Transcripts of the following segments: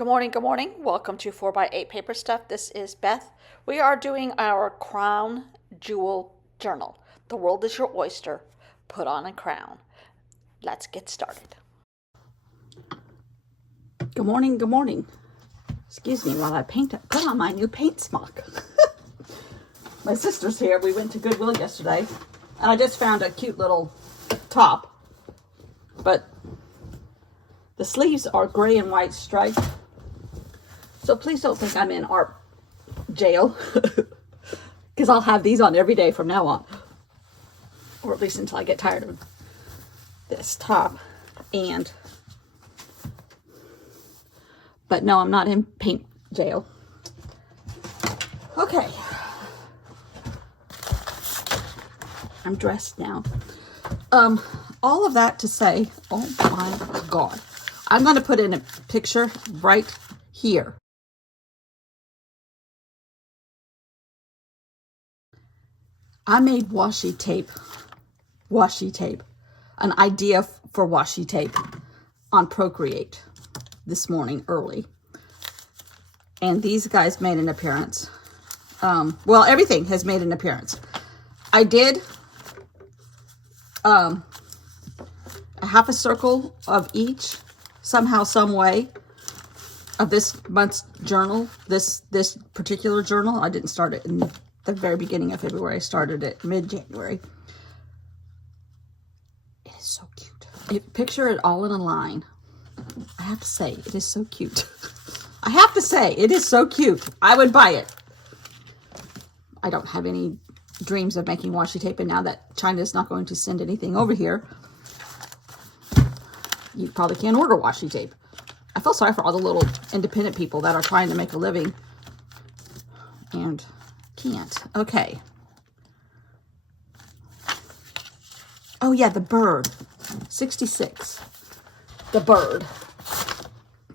Good morning, good morning. Welcome to 4x8 Paper Stuff. This is Beth. We are doing our Crown Jewel Journal. The world is your oyster. Put on a crown. Let's get started. Good morning, good morning. Excuse me while I put on my new paint smock. My sister's here. We went to Goodwill yesterday, and I just found a cute little top. But the sleeves are gray and white striped. So please don't think I'm in art jail, because I'll have these on every day from now on, or at least until I get tired of this top. But no, I'm not in paint jail. Okay, I'm dressed now. All of that to say, oh my God, I'm going to put in a picture right here. I made washi tape, an idea for washi tape on Procreate this morning early. And these guys made an appearance. Well, everything has made an appearance. I did a half a circle of each, somehow, some way, of this month's journal, this particular journal. I didn't start it in the very beginning of February. I started it mid-January. It is so cute. Picture it all in a line. I have to say, it is so cute. I have to say, it is so cute. I would buy it. I don't have any dreams of making washi tape, and now that China is not going to send anything over here, you probably can't order washi tape. I feel sorry for all the little independent people that are trying to make a living and can't. Okay. Oh yeah, the bird. 66. The bird.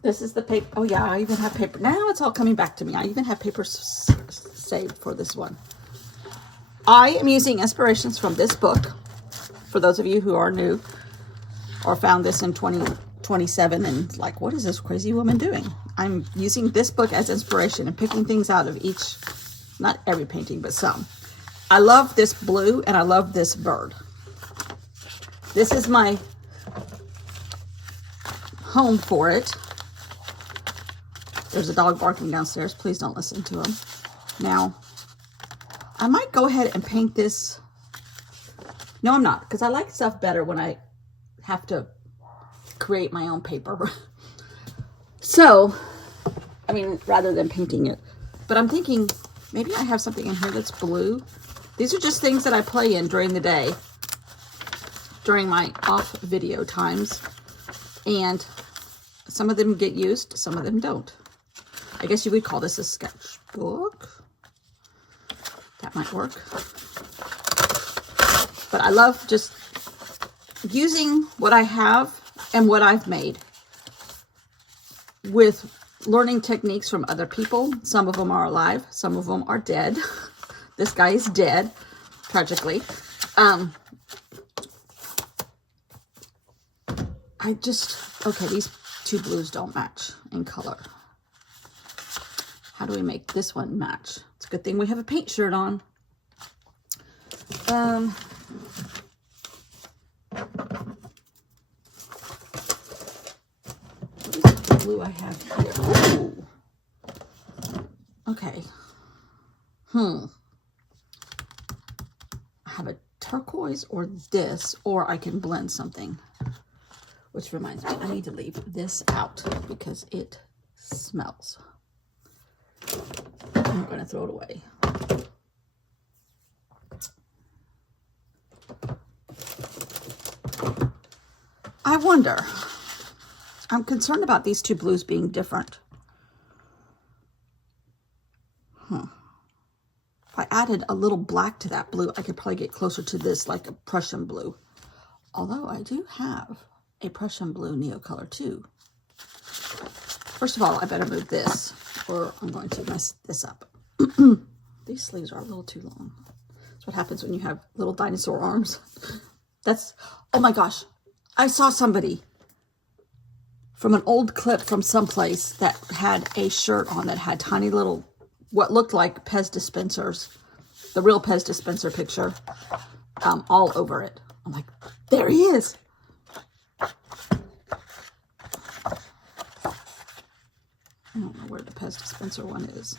This is the paper. Oh yeah, I even have paper. Now it's all coming back to me. I even have paper saved for this one. I am using inspirations from this book. For those of you who are new or found this in 2027 and like, what is this crazy woman doing? I'm using this book as inspiration and picking things out of each, not every painting, but some. I love this blue and I love this bird. This is my home for it. There's a dog barking downstairs. Please don't listen to him. Now, I might go ahead and paint this. No, I'm not, because I like stuff better when I have to create my own paper. So, I mean, rather than painting it. But I'm thinking, maybe I have something in here that's blue. These are just things that I play in during the day, during my off video times. And some of them get used, some of them don't. I guess you would call this a sketchbook. That might work. But I love just using what I have and what I've made with learning techniques from other people. Some of them are alive. Some of them are dead. This guy is dead, tragically. Okay, these two blues don't match in color. How do we make this one match? It's a good thing we have a paint shirt on. What is the blue I have here? Ooh. Okay. I have a turquoise or this, or I can blend something. Which reminds me, I need to leave this out because it smells. I'm going to throw it away. I wonder, I'm concerned about these two blues being different. If I added a little black to that blue, I could probably get closer to this, like a Prussian blue. Although I do have a Prussian blue Neocolor too. First of all, I better move this or I'm going to mess this up. These sleeves are a little too long. That's what happens when you have little dinosaur arms. Oh my gosh, I saw somebody from an old clip from someplace that had a shirt on that had tiny little, what looked like Pez dispensers, the real Pez dispenser picture, all over it. I'm like, there he is. I don't know where the Pez dispenser one is.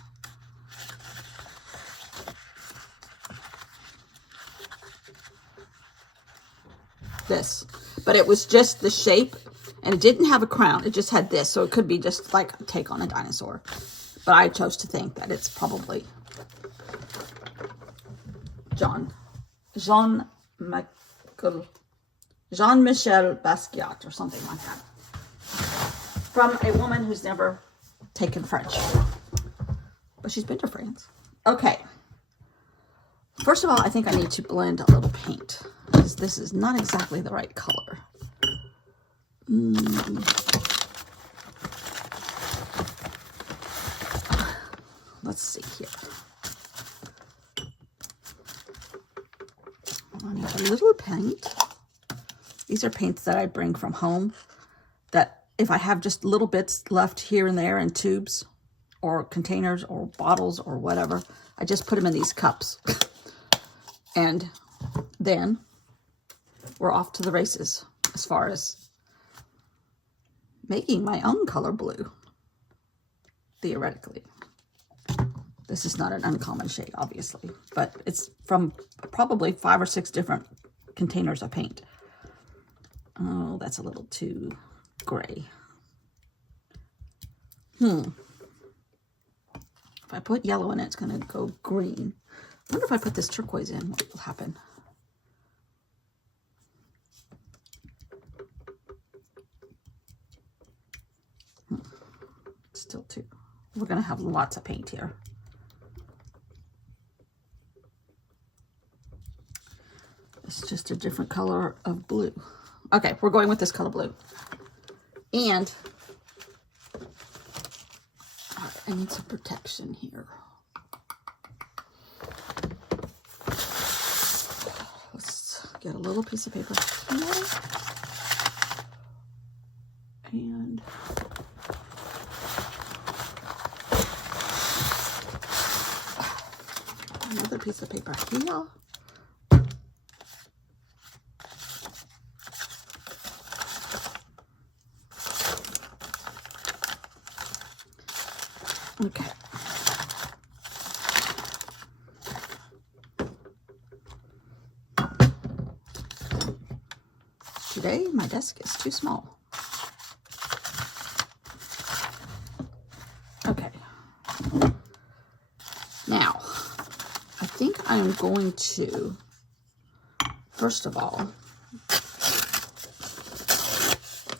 This, but it was just the shape, and it didn't have a crown. It just had this, so it could be just like a take on a dinosaur. But I chose to think that it's probably Jean-Michel Basquiat or something like that, from a woman who's never taken French, but she's been to France. Okay, first of all, I think I need to blend a little paint, because this is not exactly the right color. Let's see here. I need a little paint. These are paints that I bring from home, that if I have just little bits left here and there in tubes or containers or bottles or whatever, I just put them in these cups. And then we're off to the races as far as making my own color blue, theoretically. This is not an uncommon shade, obviously, but it's from probably 5 or 6 different containers of paint. Oh, that's a little too gray. If I put yellow in it, it's going to go green. I wonder if I put this turquoise in, what will happen? Still too. We're going to have lots of paint here. It's just a different color of blue. Okay, we're going with this color blue. And I need some protection here. Let's get a little piece of paper here. And another piece of paper here. Okay. Today, my desk is too small. Okay. Now, I think I'm going to, first of all,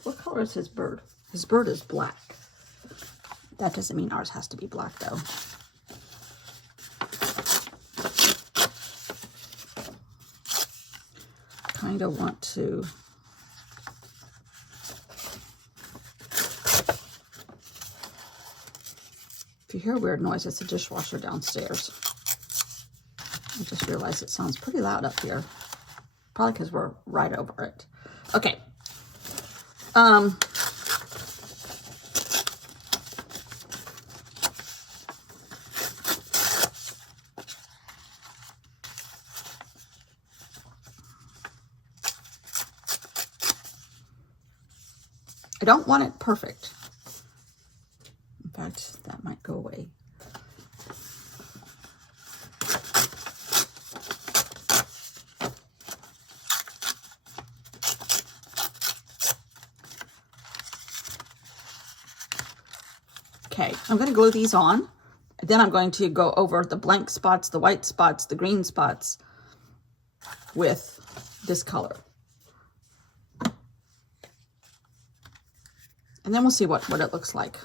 what color is his bird? His bird is black. That doesn't mean ours has to be black, though. Kind of want to if you hear a weird noise, it's a dishwasher downstairs. I just realized it sounds pretty loud up here. Probably because we're right over it. Okay. I don't want it perfect. In fact, that might go away. Okay, I'm going to glue these on. Then I'm going to go over the blank spots, the white spots, the green spots with this color. And then we'll see what it looks like.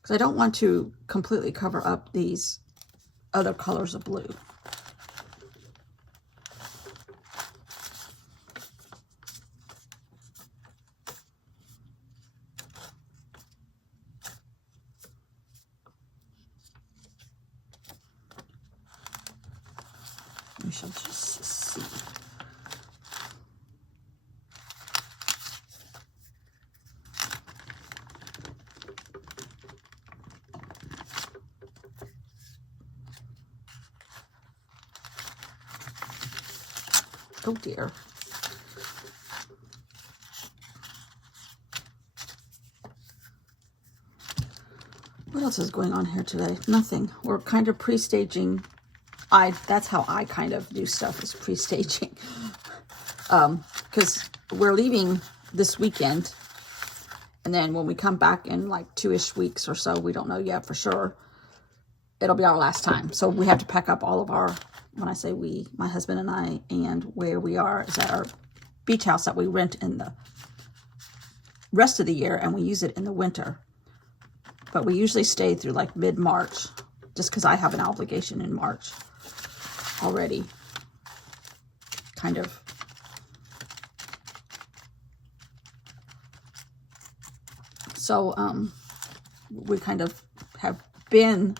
Because I don't want to completely cover up these other colors of blue. shall just see. Oh dear. What else is going on here today? Nothing. We're kind of pre-staging. That's how I kind of do stuff, is pre-staging. Because we're leaving this weekend. And then when we come back in like 2-ish weeks or so, we don't know yet for sure, it'll be our last time. So we have to pack up all of our, when I say we, my husband and I, and where we are is at our beach house that we rent in the rest of the year, and we use it in the winter. But we usually stay through like mid-March, just because I have an obligation in March already. Kind of. So we kind of have been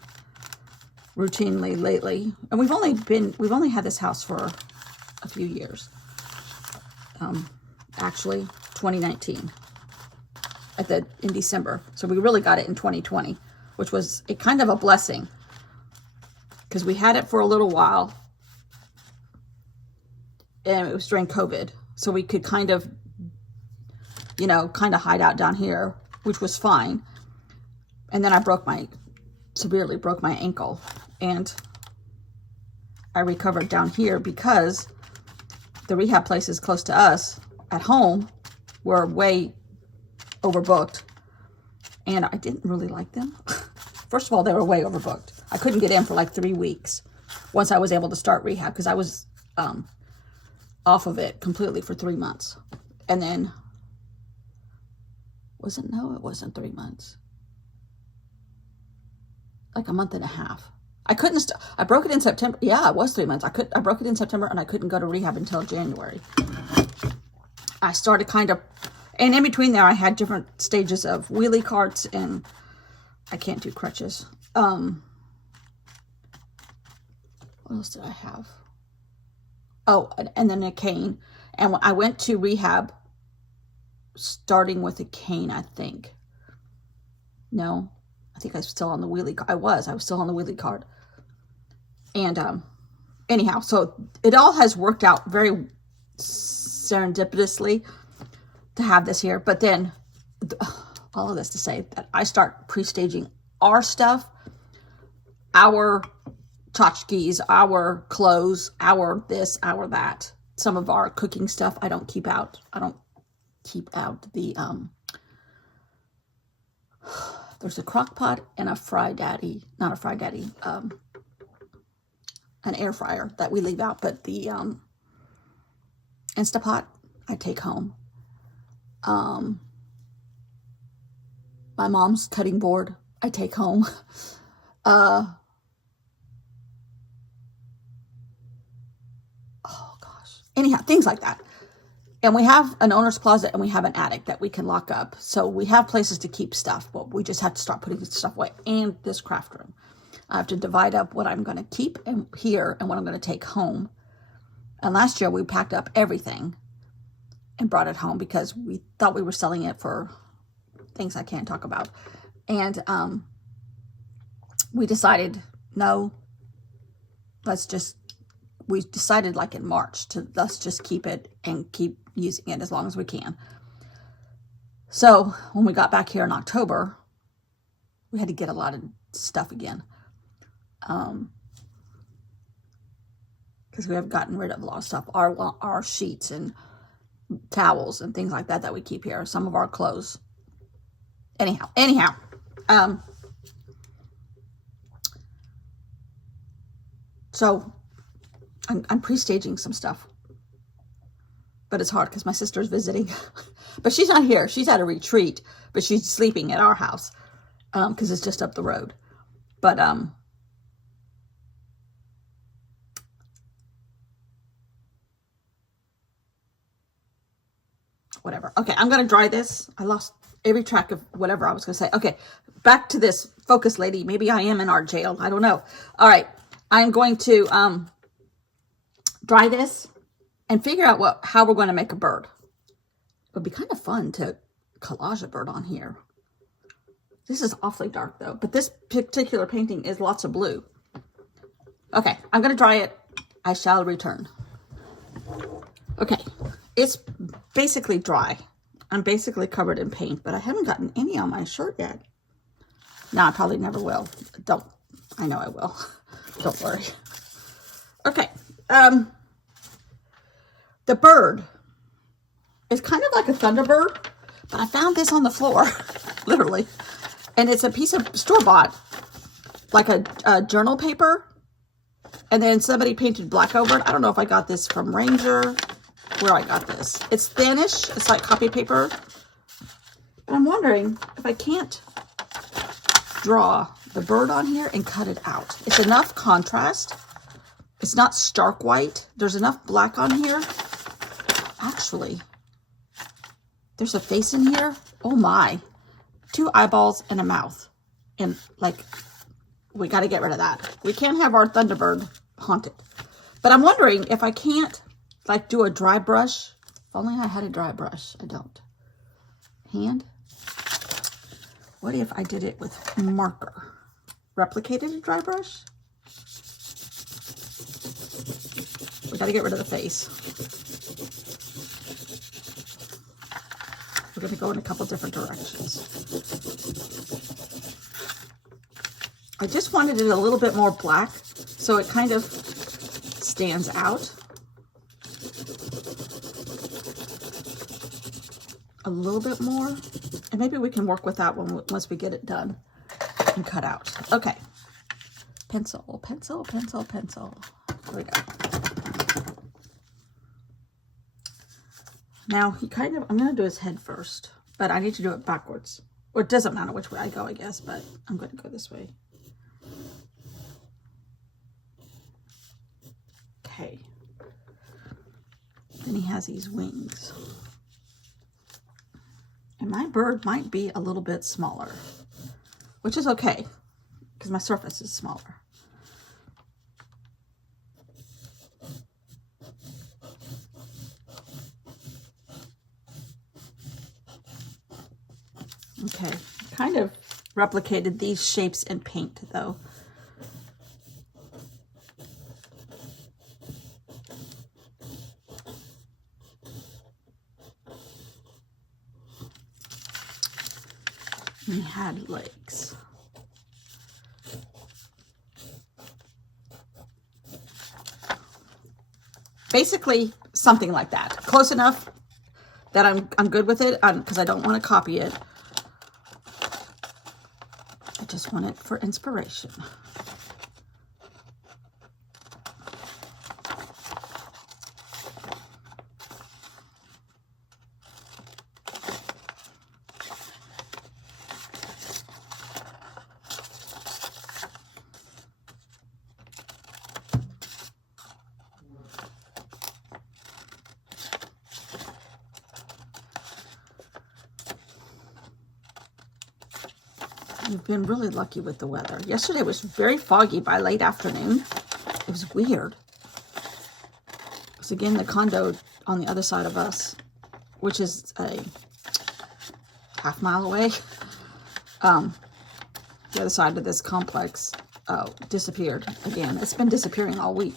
routinely lately, and we've only had this house for a few years. Actually 2019 in December. So we really got it in 2020, which was a kind of a blessing, because we had it for a little while, and it was during COVID, so we could kind of hide out down here, which was fine. And then I severely broke my ankle, and I recovered down here because the rehab places close to us at home were way overbooked, and I didn't really like them. First of all, they were way overbooked. I couldn't get in for like 3 weeks once I was able to start rehab, because I was off of it completely for 3 months. And then it wasn't 3 months, like a month and a half. I couldn't I broke it in September. Yeah, it was 3 months. I broke it in September, and I couldn't go to rehab until January. I started and in between there, I had different stages of wheelie carts, and I can't do crutches. What else did I have? Oh, and then a cane. And I went to rehab starting with a cane, I think. No, I think I was still on the wheelie. I was still on the wheelie cart. And anyhow, so it all has worked out very serendipitously to have this here. But then all of this to say that I start pre-staging our stuff, our tchotchkes, our clothes, our this, our that. Some of our cooking stuff I don't keep out. I don't keep out the there's a crock pot and a an air fryer that we leave out, but the Instapot I take home. My mom's cutting board I take home. Oh gosh. Anyhow, things like that. And we have an owner's closet, and we have an attic that we can lock up. So we have places to keep stuff, but we just have to start putting stuff away. And this craft room, I have to divide up what I'm going to keep here and what I'm going to take home. And last year we packed up everything and brought it home because we thought we were selling it for things I can't talk about. And we decided, no, we decided like in March let's just keep it and keep using it as long as we can. So when we got back here in October, we had to get a lot of stuff again. Because we have gotten rid of a lot of stuff. Our sheets and towels and things like that we keep here. Some of our clothes. Anyhow. So I'm pre-staging some stuff. But it's hard because my sister's visiting. But she's not here. She's at a retreat. But she's sleeping at our house. Because it's just up the road. But whatever. Okay, I'm going to dry this. I lost every track of whatever I was going to say. Okay, back to this focus lady. Maybe I am in our jail. I don't know. All right, I'm going to dry this and figure out how we're going to make a bird. It would be kind of fun to collage a bird on here. This is awfully dark though, but this particular painting is lots of blue. Okay, I'm going to dry it. I shall return. Okay, it's basically dry. I'm basically covered in paint, but I haven't gotten any on my shirt yet. No, I probably never will. I know I will. Don't worry. Okay, the bird is kind of like a Thunderbird, but I found this on the floor, literally. And it's a piece of store-bought, like a journal paper. And then somebody painted black over it. I don't know if I got this from Ranger, where I got this. It's thinnish. It's like copy paper. But I'm wondering if I can't draw the bird on here and cut it out. It's enough contrast. It's not stark white. There's enough black on here. Actually, there's a face in here. Oh my. 2 eyeballs and a mouth. And like, we got to get rid of that. We can't have our Thunderbird haunted. But I'm wondering if I can't like do a dry brush. If only I had a dry brush. I don't. Hand. What if I did it with marker? Replicated a dry brush? We got to get rid of the face. We're going to go in a couple different directions. I just wanted it a little bit more black so it kind of stands out a little bit more. And maybe we can work with that once we get it done and cut out. Okay. Pencil, pencil, pencil, pencil. There we go. Now, I'm going to do his head first, but I need to do it backwards. Or it doesn't matter which way I go, I guess, but I'm going to go this way. Okay. Then he has these wings. And my bird might be a little bit smaller, which is okay, because my surface is smaller. Okay, kind of replicated these shapes in paint though. And he had legs. Basically something like that. Close enough that I'm good with it because I don't want to copy it. I just want it for inspiration. We've been really lucky with the weather. Yesterday was very foggy by late afternoon. It was weird. Because again, the condo on the other side of us, which is a half mile away, the other side of this complex disappeared again. It's been disappearing all week.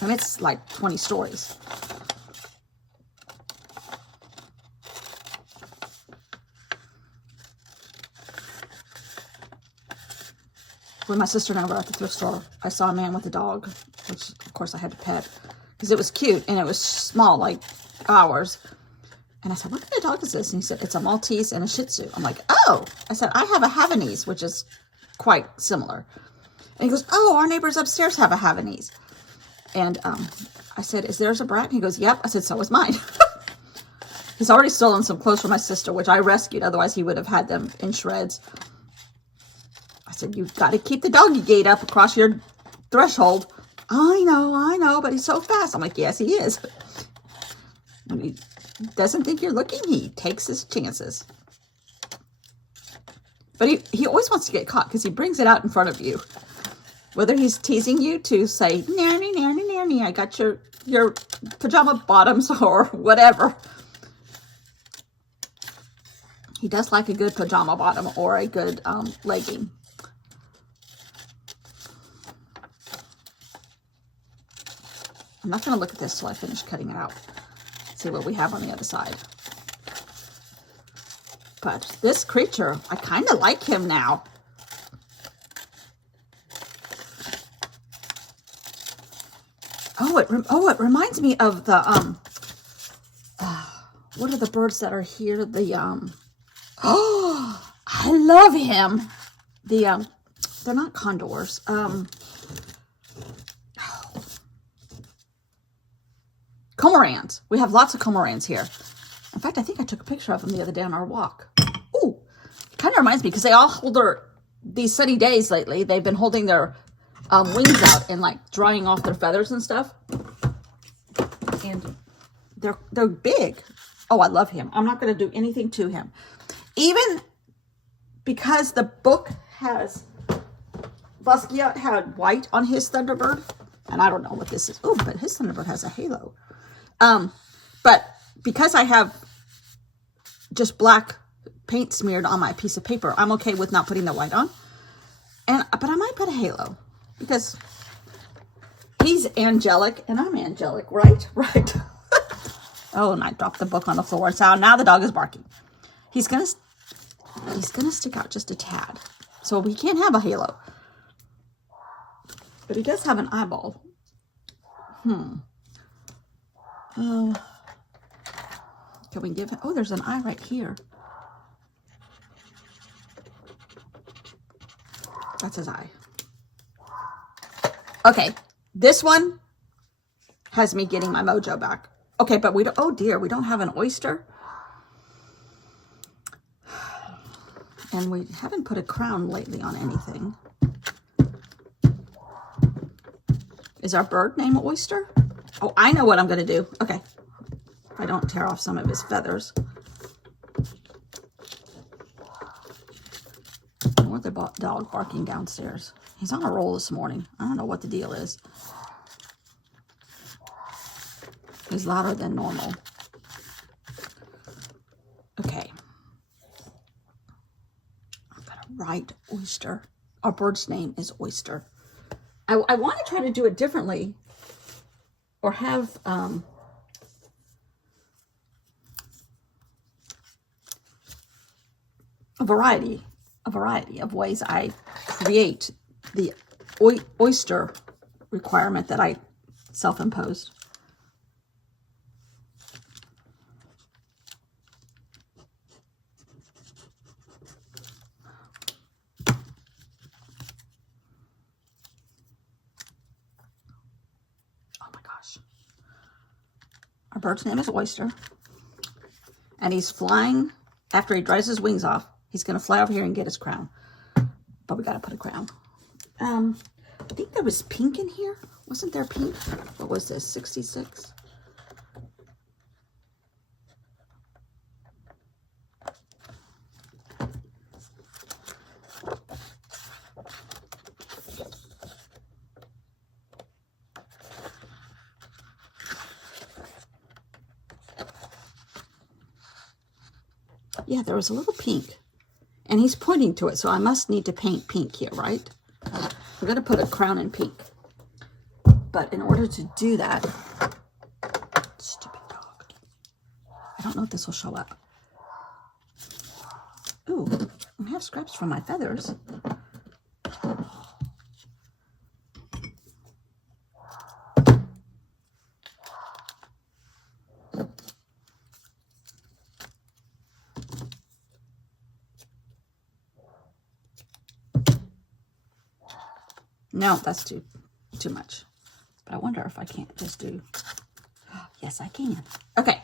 And it's like 20 stories. When my sister and I were at the thrift store, I saw a man with a dog, which of course I had to pet because it was cute and it was small, like ours. And I said, what kind of dog is this? And he said, it's a Maltese and a Shih Tzu. I'm like, oh. I said, I have a Havanese, which is quite similar. And he goes, oh, our neighbors upstairs have a Havanese. And I said, is theirs a brat? And he goes, yep. I said, so is mine. He's already stolen some clothes from my sister, which I rescued. Otherwise, he would have had them in shreds. I said, you've got to keep the doggy gate up across your threshold. I know, but he's so fast. I'm like, yes, he is. When he doesn't think you're looking, he takes his chances. But he always wants to get caught because he brings it out in front of you. Whether he's teasing you to say, nanny, nanny, nanny, I got your pajama bottoms or whatever. He does like a good pajama bottom or a good legging. I'm not going to look at this till I finish cutting it out. See what we have on the other side. But this creature, I kind of like him now. Oh, it reminds me of the what are the birds that are here? The oh, I love him. The they're not condors. Cormorants. We have lots of cormorants here. In fact, I think I took a picture of them the other day on our walk. Ooh, it kind of reminds me because they all hold these sunny days lately. They've been holding their wings out and like drying off their feathers and stuff. And they're big. Oh, I love him. I'm not going to do anything to him. Even because the book has, Basquiat had white on his Thunderbird. And I don't know what this is. Oh, but his Thunderbird has a halo. But because I have just black paint smeared on my piece of paper, I'm okay with not putting the white on. But I might put a halo because he's angelic and I'm angelic, right? Right. Oh, and I dropped the book on the floor. So now the dog is barking. He's gonna stick out just a tad. So we can't have a halo. But he does have an eyeball. Oh. Can we give him? Oh, there's an eye right here. That's his eye. Okay. This one has me getting my mojo back. Okay, but we don't, oh dear, we don't have an oyster. And we haven't put a crown lately on anything. Is our bird named Oyster? Oh, I know what I'm going to do. Okay. If I don't tear off some of his feathers. Where's the dog barking downstairs? He's on a roll this morning. I don't know what the deal is. He's louder than normal. Okay. I'm going to write Oyster. Our bird's name is Oyster. I want to try to do it differently or have a variety of ways I create the oyster requirement that I self-imposed. Our bird's name is Oyster. And he's flying, after he dries his wings off, he's going to fly over here and get his crown. But we got to put a crown. I think there was pink in here. Wasn't there pink? What was this, 66? Yeah, there was a little pink. And he's pointing to it, so I must need to paint pink here, right? We're going to put a crown in pink. But in order to do that... Stupid dog. I don't know if this will show up. Ooh, I have scraps from my feathers. No, that's too much. But I wonder if I can't just do... Yes, I can. Okay.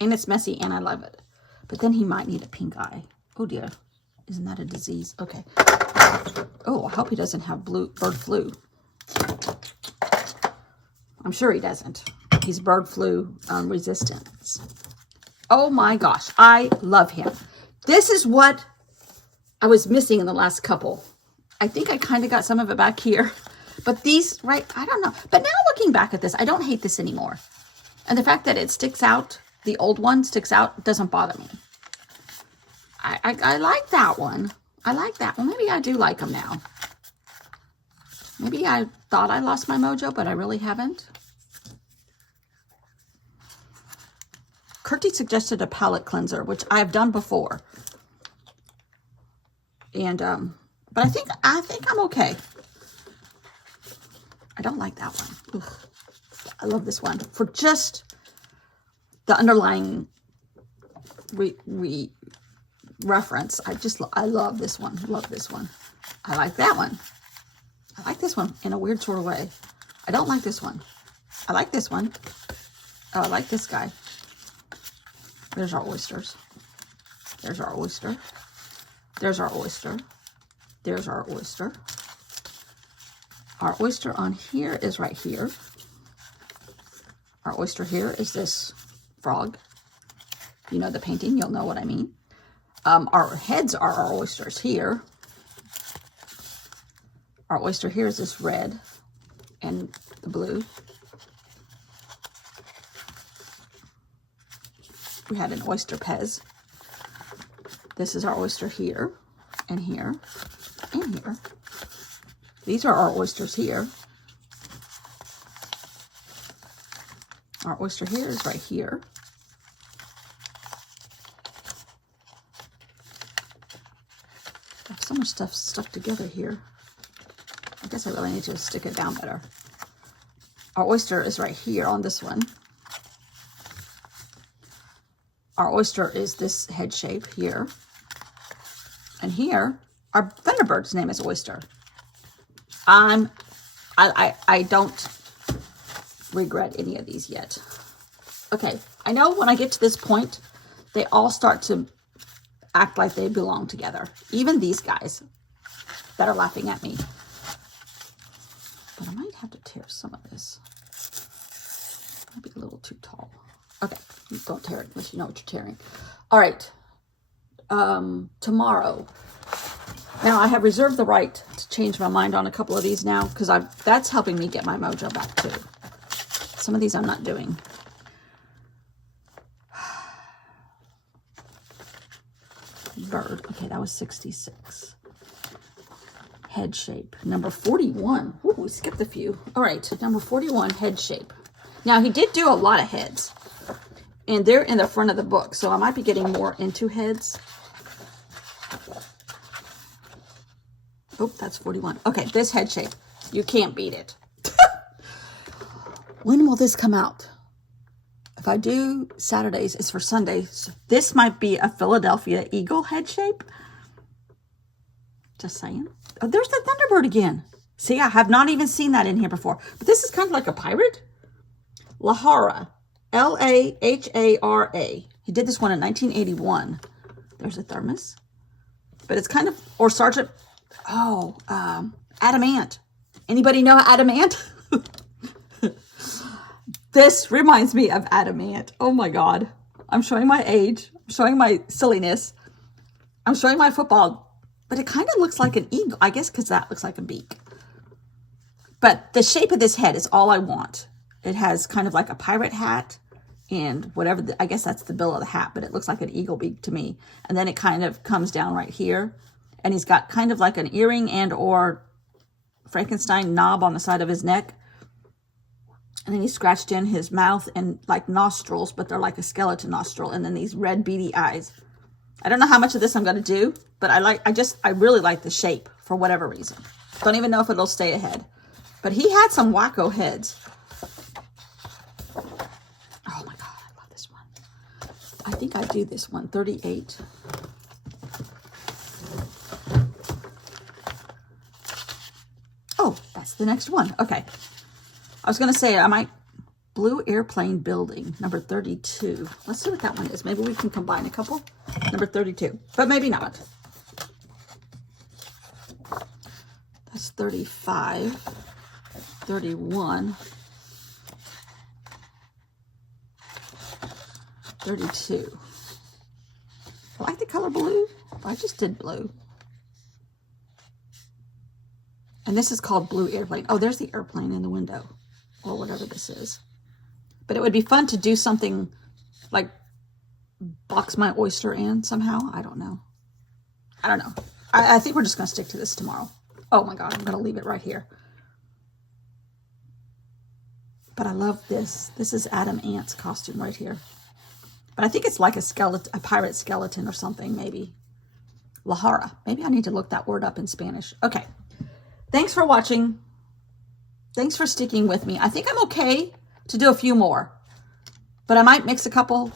And it's messy and I love it. But then he might need a pink eye. Oh dear. Isn't that a disease? Okay. Oh, I hope he doesn't have bird flu. I'm sure he doesn't. He's bird flu resistant. Oh my gosh. I love him. This is what I was missing in the last couple. I think I kind of got some of it back here. But these, right, I don't know. But now looking back at this, I don't hate this anymore. And the fact that it sticks out, the old one sticks out, doesn't bother me. I like that one. I like that one. Maybe I do like them now. Maybe I thought I lost my mojo, but I really haven't. Kurti suggested a palette cleanser, which I've done before. And, but I think I'm okay. I don't like that one. Ugh. I love this one for just the underlying reference. I love this one. Love this one. I like that one. I like this one in a weird sort of way. I don't like this one. I like this one. Oh, I like this guy. There's our oysters. There's our oyster. There's our oyster. There's our oyster. Our oyster on here is right here. Our oyster here is this frog. You know the painting, you'll know what I mean. Our heads are our oysters here. Our oyster here is this red and the blue. We had an oyster Pez. This is our oyster here, and here, and here. These are our oysters here. Our oyster here is right here. I have so much stuff stuck together here. I guess I really need to stick it down better. Our oyster is right here on this one. Our oyster is this head shape here. And here, our Thunderbird's name is Oyster. I don't regret any of these yet. Okay, I know when I get to this point, they all start to act like they belong together. Even these guys that are laughing at me. But I might have to tear some of this. Might be a little too tall. Okay, don't tear it unless you know what you're tearing. All right, tomorrow. Now, I have reserved the right to change my mind on a couple of these now because that's helping me get my mojo back too. Some of these I'm not doing. Bird. Okay, that was 66. Head shape. Number 41. Ooh, we skipped a few. All right, number 41, head shape. Now, he did do a lot of heads. And they're in the front of the book, so I might be getting more into heads. Oh, that's 41. Okay, this head shape. You can't beat it. When will this come out? If I do Saturdays, it's for Sundays. This might be a Philadelphia Eagle head shape. Just saying. Oh, there's the Thunderbird again. See, I have not even seen that in here before. But this is kind of like a pirate. Lahara. Lahara. He did this one in 1981. There's a thermos. But it's kind of, or Sergeant, Adamant. Anybody know Adamant? This reminds me of Adamant. Oh my God. I'm showing my age. I'm showing my silliness. I'm showing my football. But it kind of looks like an eagle. I guess because that looks like a beak. But the shape of this head is all I want. It has kind of like a pirate hat and whatever. I guess that's the bill of the hat, but it looks like an eagle beak to me. And then it kind of comes down right here. And he's got kind of like an earring and or Frankenstein knob on the side of his neck. And then he scratched in his mouth and like nostrils, but they're like a skeleton nostril. And then these red beady eyes. I don't know how much of this I'm going to do, but I really like the shape for whatever reason. Don't even know if it'll stay ahead. But he had some wacko heads. Oh my God, I love this one. I think I do this one, 38. Oh, that's the next one. Okay. I was going to say I might Blue Airplane Building, number 32. Let's see what that one is. Maybe we can combine a couple. Number 32, but maybe not. That's 35, 31, 32. I like the color blue. I just did blue. And this is called Blue Airplane. Oh, there's the airplane in the window, or whatever this is. But it would be fun to do something like box my oyster in somehow. I don't know. I think we're just going to stick to this tomorrow. Oh my God, I'm going to leave it right here. But I love this. This is Adam Ant's costume right here. But I think it's like a skeleton, a pirate skeleton or something, maybe. Lahara. Maybe I need to look that word up in Spanish. Okay. Thanks for watching. Thanks for sticking with me. I think I'm okay to do a few more. But I might mix a couple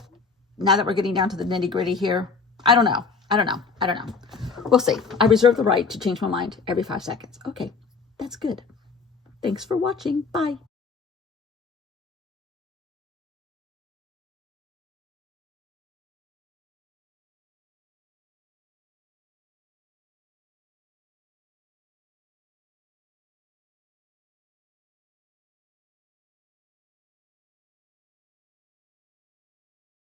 now that we're getting down to the nitty-gritty here. I don't know. We'll see. I reserve the right to change my mind every 5 seconds. Okay. That's good. Thanks for watching. Bye.